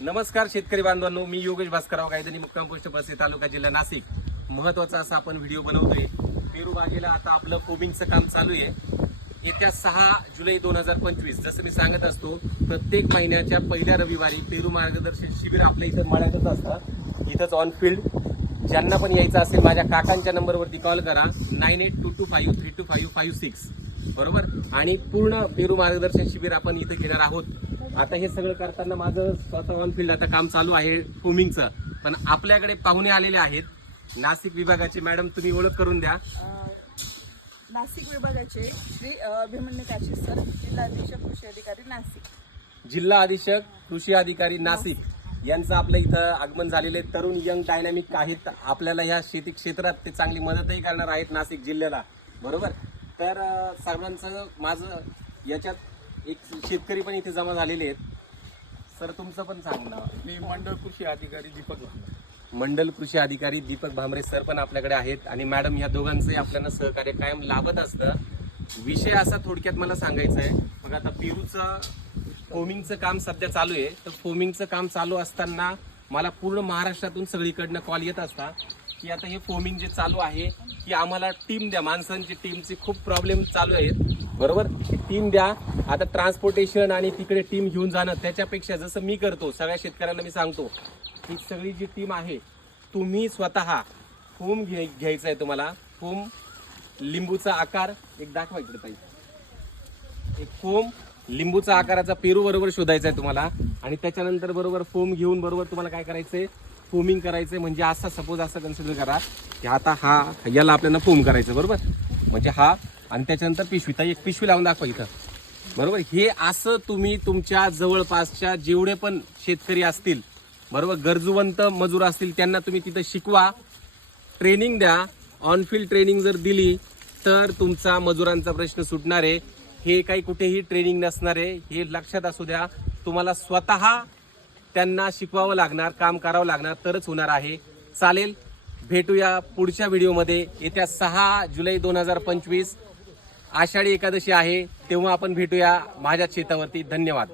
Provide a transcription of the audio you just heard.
नमस्कार शेतकरी बांधवांनो, मी योगेश भास्करराव गायधनी, मुक्काम पोस्ट बसे, तालुका जिल्हा नाशिक। महत्त्वाचा असा आपण व्हिडिओ बनवतोय। पेरू बागेला आता आपलं फोमिंगचं काम चालू आहे। येत्या 6 जुलै 2025 जसं मी सांगत असतो, प्रत्येक महिन्याच्या पहिल्या रविवारी पेरू मार्गदर्शन शिबिर आपल्या इथं मळ्यातच असतं, इथंच ऑन फील्ड। ज्यांना पण यायचं असेल माझ्या काकांच्या नंबरवरती कॉल करा 9822532556 बरोबर। आणि पूर्ण पेरू मार्गदर्शन शिबिर आपण इथं घेणार आहोत। आता हे सगळं करताना माझं स्वतः ऑन फील्ड आता काम चालू आहे फोमिंगचं। पण आपल्याकडे पाहुणे आलेले आहेत नाशिक विभागाचे। मॅडम तुम्ही ओळख करून द्या। नाशिक विभागाचे श्री अभिमन्यू काशी सर, जिल्हा अधीक्षक कृषी अधिकारी नाशिक। जिल्हा अधीक्षक कृषी अधिकारी नाशिक यांचं आपलं इथं आगमन झालेले तरुण यंग डायनॅमिक आहेत। आपल्याला ह्या शेती क्षेत्रात ते चांगली मदतही करणार आहेत नाशिक जिल्ह्याला, बरोबर। तर सर्वांचं माझं याच्यात एक शेतकरी पण इथे जमा झालेले आहेत। सर तुमचं पण सांग ना। मी मंडळ कृषी अधिकारी दीपक भामरे। मंडल कृषी अधिकारी दीपक भामरे सर पण आपल्याकडे आहेत आणि मॅडम या दोघांचे आपल्याला सहकार्य कायम लाभत असतं। विषय असा थोडक्यात मला सांगायचा आहे, मग आता पेरूचं फोमिंगचं काम सध्या चालू आहे। तर फोमिंगचं काम चालू असताना मला पूर्ण महाराष्ट्रातून सगळीकडनं कॉल येत असतात की आता हे फोमिंग जे चालू आहे की आम्हाला टीम द्या, माणसांची टीमचे खूप प्रॉब्लेम चालू आहेत, बरोबर। टीम द्या। आता ट्रान्सपोर्टेशन आणि तिकडे टीम घेऊन जाणं त्याच्यापेक्षा जसं मी करतो, सगळ्या शेतकऱ्यांना मी सांगतो की सगळी जी टीम आहे तुम्ही स्वतः फोम घ्यायचा आहे तुम्हाला। फोम लिंबूचा आकार एक दाखवा इकडे पाहिजे। एक फोम लिंबूचा आकाराचा पेरू बरोबर शोधायचा आहे तुम्हाला आणि त्याच्यानंतर बरोबर फोम घेऊन बरोबर तुम्हाला काय करायचंय, फोमिंग करायचंय। म्हणजे असा सपोज असं कन्सिडर करा की आता हा याला आपल्याला फोम करायचं, बरोबर। म्हणजे हा आणि त्याच्यानंतर पिशवी, तर एक पिशवी लावून दाखवा इथं, बरोबर। हे असं तुम्ही तुमच्या जवळपासच्या जेवढे पण शेतकरी असतील, बरोबर, गरजूवंत मजूर असतील त्यांना तुम्ही तिथं शिकवा, ट्रेनिंग द्या। ऑन फील्ड ट्रेनिंग जर दिली तर तुमचा मजुरांचा प्रश्न सुटणार आहे। हे काही कुठेही ट्रेनिंग नसणार आहे, हे लक्षात असू द्या। तुम्हाला स्वतः त्यांना शिकवावं लागणार, काम करावं लागणार, तरच होणार आहे। चालेल, भेटूया पुढच्या व्हिडिओमध्ये। येत्या 6 जुलै 2025 आषाढी एकादशी आहे, तेव्हा आपण भेटूया माझ्या शेतावरती। धन्यवाद।